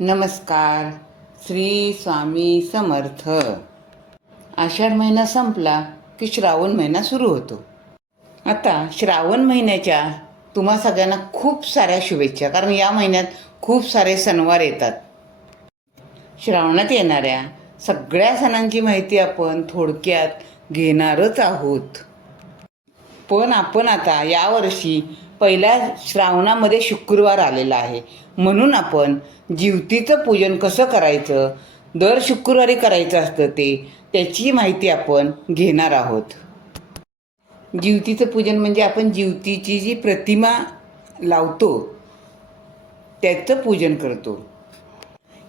नमस्कार. श्री स्वामी समर्थ. आषाढ महिना संपला की श्रावण महिना सुरू होतो. आता श्रावण महिन्याच्या तुम्हा सगळ्यांना खूप साऱ्या शुभेच्छा कारण या महिन्यात खूप सारे सणवार येतात. श्रावणात येणाऱ्या सगळ्या सणांची माहिती आपण थोडक्यात घेणारच आहोत. पण आपण आता यावर्षी पहिल्या श्रावणामध्ये शुक्रवार आलेला आहे. म्हणून आपण जीवतीचं पूजन कसं करायचं दर शुक्रवारी करायचं असतं ते त्याची माहिती आपण घेणार आहोत. जीवतीचं पूजन म्हणजे आपण जीवतीची जी प्रतिमा लावतो त्याचं पूजन करतो.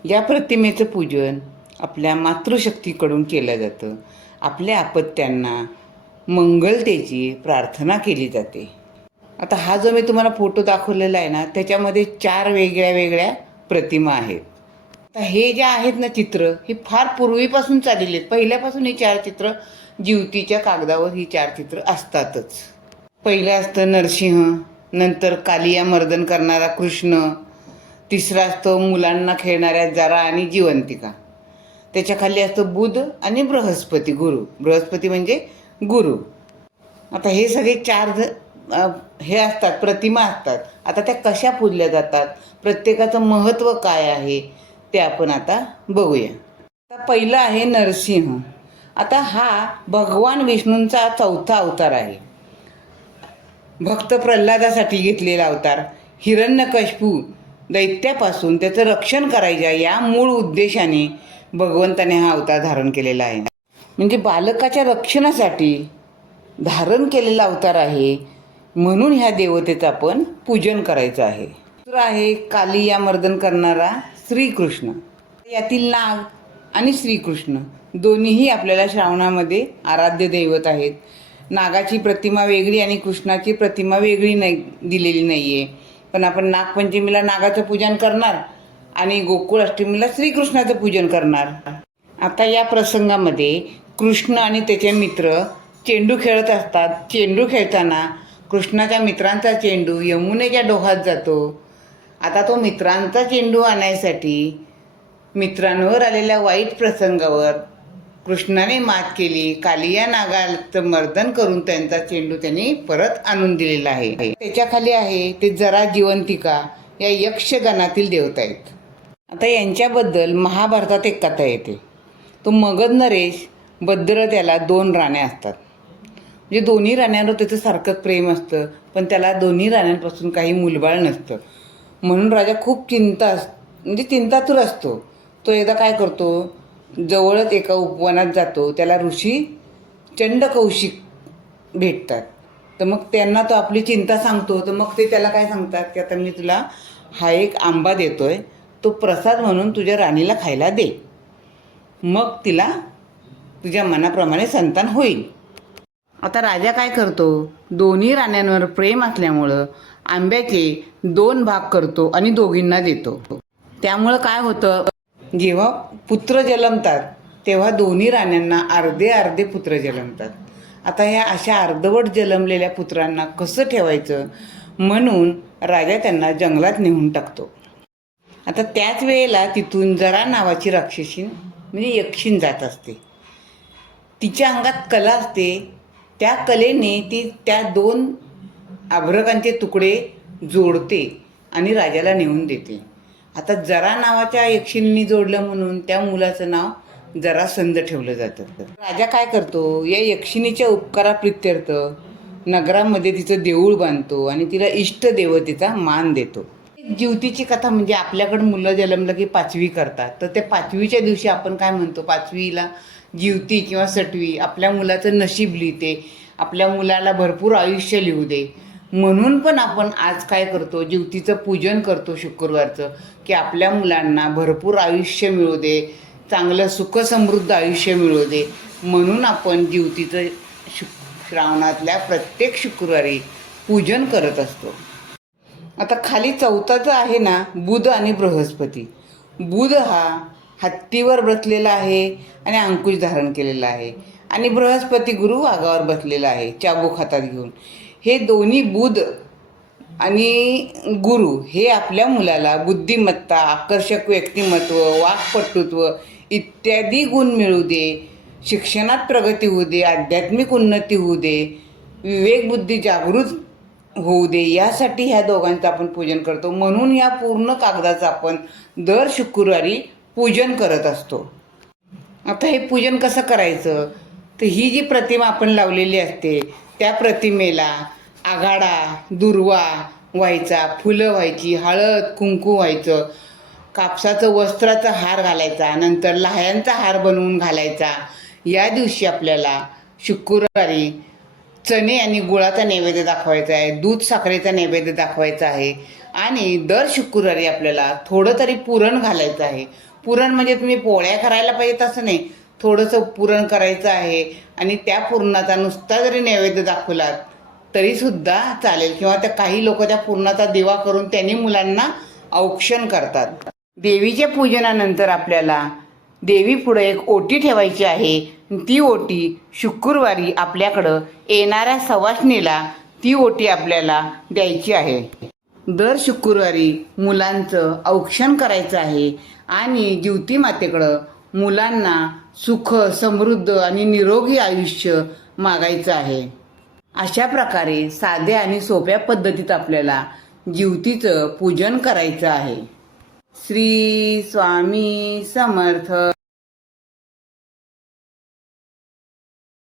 या प्रतिमेचं पूजन आपल्या मातृशक्तीकडून केलं जातं. आपल्या आपत्त्यांना मंगलतेची प्रार्थना केली जाते. आता हा जो मी तुम्हाला फोटो दाखवलेला आहे ना त्याच्यामध्ये चार वेगळ्या वेगळ्या प्रतिमा आहेत. आता हे जे आहेत ना चित्र हे फार पूर्वीपासून चाललेली आहेत. पहिल्यापासून ही चार चित्र जीवतीच्या कागदावर ही चार चित्र असतातच. पहिलं असतं नरसिंह नंतर कालिया मर्दन करणारा कृष्ण तिसरा असतो मुलांना खेळणाऱ्या जरा आणि जिवंतिका. त्याच्याखाली असतं बुध आणि बृहस्पती गुरु. बृहस्पती म्हणजे गुरु. आता हे सगळे चार हे असतात प्रतिमा असतात. आता त्या कशा पूजल्या जातात? प्रत्येकाचं महत्त्व काय आहे? ते आपण आता बघूया. आता पहिलं आहे नरसिंह. आता हा भगवान विष्णूंचा चौथा अवतार आहे. भक्त प्रल्हादासाठी घेतलेला अवतार. हिरण्यकशपू दैत्यापासून त्याचं रक्षण करायच्या या मूळ उद्देशाने भगवंताने हा अवतार धारण केलेला आहे. म्हणजे बालकाच्या रक्षणासाठी धारण केलेला अवतार आहे. म्हणून ह्या देवतेचं आपण पूजन करायचं आहे. दुसरं आहे काली या मर्दन करणारा श्रीकृष्ण. यातील नाग आणि श्रीकृष्ण दोन्हीही आपल्याला श्रावणामध्ये आराध्य दैवत आहेत. नागाची प्रतिमा वेगळी आणि कृष्णाची प्रतिमा वेगळी नाही दिलेली नाही आहे पण आपण नागपंचमीला नागाचं पूजन करणार आणि गोकुळ अष्टमीला श्रीकृष्णाचं पूजन करणार. आता या प्रसंगामध्ये कृष्ण आणि त्याचे मित्र चेंडू खेळत असतात. चेंडू खेळताना कृष्णाच्या मित्रांचा चेंडू यमुनेच्या डोहात जातो. आता तो मित्रांचा चेंडू आणायसाठी मित्रांवर आलेल्या वाईट प्रसंगावर कृष्णाने मात केली. कालिया नागाचं मर्दन करून त्यांचा चेंडू त्यांनी परत आणून दिलेला आहे. त्याच्याखाली आहे ते जरा जिवंतिका या यक्षगणातील देवता आहेत. आता यांच्याबद्दल महाभारतात एक कथा येते. तो मगध नरेश बद्र त्याला दोन राण्या असतात. म्हणजे दोन्ही राण्यांवर त्याचं सारखंच प्रेम असतं पण त्याला दोन्ही राण्यांपासून काही मुलबाळ नसतं. म्हणून राजा खूप चिंता अस म्हणजे चिंतातूर असतो. तो एकदा काय करतो जवळच एका उपवनात जातो त्याला ऋषी चंडकौशिक भेटतात. तर मग त्यांना तो आपली चिंता सांगतो तर मग ते त्याला काय सांगतात की आता मी तुला हा एक आंबा देतोय तो प्रसाद म्हणून तुझ्या राणीला खायला दे. मग तिला तुझ्या मनाप्रमाणे संतान होईल. आता राजा काय करतो? दोन्ही राण्यांवर प्रेम असल्यामुळं आंब्याचे दोन भाग करतो आणि दोघींना देतो. त्यामुळं काय होतं? जेव्हा पुत्र जन्मतात तेव्हा दोन्ही राण्यांना अर्धे अर्धे पुत्र जन्मतात. आता ह्या अशा अर्धवट जन्मलेल्या पुत्रांना कसं ठेवायचं? म्हणून राजा त्यांना जंगलात नेऊन टाकतो. आता त्याच वेळेला तिथून जरा नावाची राक्षसीन म्हणजे यक्षीन जात असते. तिच्या अंगात कला असते. त्या कलेने ती त्या दोन आभ्रकांचे तुकडे जोडते आणि राजाला नेऊन देते. आता जरा नावाच्या यक्षिणीने जोडलं म्हणून त्या मुलाचं नाव जरा संद ठेवलं जातं. राजा काय करतो? या यक्षिणीच्या उपकाराप्रित्यर्थ नगरामध्ये तिचं देऊळ बांधतो आणि तिला इष्ट देवतेचा मान देतो. जीवतीची कथा म्हणजे आपल्याकडं मुलं जन्मलं की पाचवी करतात. तर त्या पाचवीच्या दिवशी आपण काय म्हणतो? पाचवीला जीवती किंवा सटवी आपल्या मुलाचं नशीब लिहिते आपल्या मुलाला भरपूर आयुष्य लिहू दे. म्हणून पण आपण आज काय करतो जीवतीचं पूजन करतो शुक्रवारचं की आपल्या मुलांना भरपूर आयुष्य मिळू दे चांगलं सुखसमृद्ध आयुष्य मिळू दे. म्हणून आपण जीवतीचं शु श्रावणातल्या प्रत्येक शुक्रवारी पूजन करत असतो. आता खाली चौथाचं आहे ना बुध आणि बृहस्पती. बुध हा हत्तीवर बसलेला आहे आणि अंकुश धारण केलेला आहे. आणि बृहस्पती गुरु वाघावर बसलेला आहे चाबूक हातात घेऊन. हे दोन्ही बुध आणि गुरु हे आपल्या मुलाला बुद्धिमत्ता आकर्षक व्यक्तिमत्व वाक्पटुत्व इत्यादी गुण मिळू दे शिक्षणात प्रगती होऊ दे आध्यात्मिक उन्नती होऊ दे विवेकबुद्धी जागृत होऊ दे यासाठी ह्या दोघांचं आपण पूजन करतो. म्हणून या पूर्ण कागदाचं आपण दर शुक्रवारी पूजन करत असतो. आता हे पूजन कसं करायचं? तर ही जी प्रतिमा आपण लावलेली असते त्या प्रतिमेला आघाडा दुर्वा व्हायचा फुलं व्हायची हळद कुंकू व्हायचं कापसाचं वस्त्राचा हार घालायचा नंतर लाह्यांचा हार बनवून घालायचा. या दिवशी आपल्याला शुक्रवारी चणे आणि गुळाचा नैवेद्य दाखवायचा आहे दूध साखरेचा नैवेद्य दाखवायचा आहे आणि दर शुक्रवारी आपल्याला थोडं तरी पुरण घालायचं आहे. पुरण म्हणजे तुम्ही पोळ्या करायला पाहिजेत असं नाही. थोडंसं पुरण करायचं आहे आणि त्या पुरणाचा नुसता जरी नैवेद्य दाखवलात तरीसुद्धा चालेल. किंवा त्या काही लोक त्या पुरणाचा दिवा करून त्यांनी मुलांना औक्षण करतात. देवीच्या पूजनानंतर आपल्याला देवी पुढे एक ओटी ठेवायची आहे. ती ओटी शुक्रवारी आपल्याकडं येणाऱ्या सवासणीला ती ओटी आपल्याला द्यायची आहे. दर शुक्रवारी मुलांचं औक्षण करायचं आहे आणि जिवती मातेकडं मुलांना सुख समृद्ध आणि निरोगी आयुष्य मागायचं आहे. अशा प्रकारे साध्या आणि सोप्या पद्धतीत आपल्याला जीवतीचं पूजन करायचं आहे. श्री स्वामी समर्थ.